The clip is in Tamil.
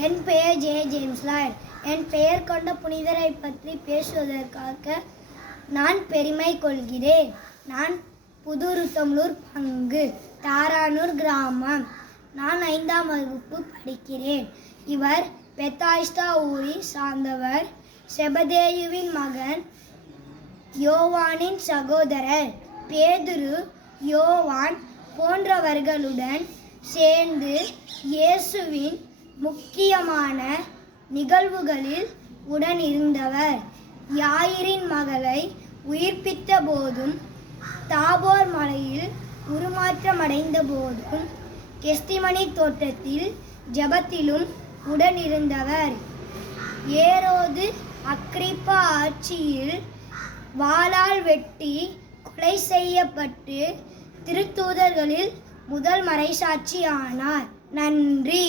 என் பெயர் ஜேம்ஸ் லாய்ட். என் பெயர் கொண்ட புனிதரை பற்றி பேசுவதற்காக நான் பெருமை கொள்கிறேன். நான் புதுருத்தம்லூர் பங்கு தாரானூர் கிராமம். நான் 5ஆம் வகுப்பு படிக்கிறேன். இவர் பெத்தாய்ஸ்தா ஊரை சார்ந்தவர். செபதேயுவின் மகன், யோவானின் சகோதரர். பேதுரு, யோவான் போன்றவர்களுடன் சேர்ந்து இயேசுவின் முக்கியமான நிகழ்வுகளில் உடனிருந்தவர். யாயிரின் மகளை உயிர்ப்பித்த போதும், தாபோர் மலையில் உருமாற்றமடைந்த போதும், கெஸ்திமனி தோட்டத்தில் ஜெபத்திலும் உடனிருந்தவர். ஏரோது அக்கிரிப்பா ஆட்சியில் வாளால் வெட்டி கொலை செய்யப்பட்டு திருத்தூதர்களில் முதல் மறைசாட்சி ஆனார். நன்றி.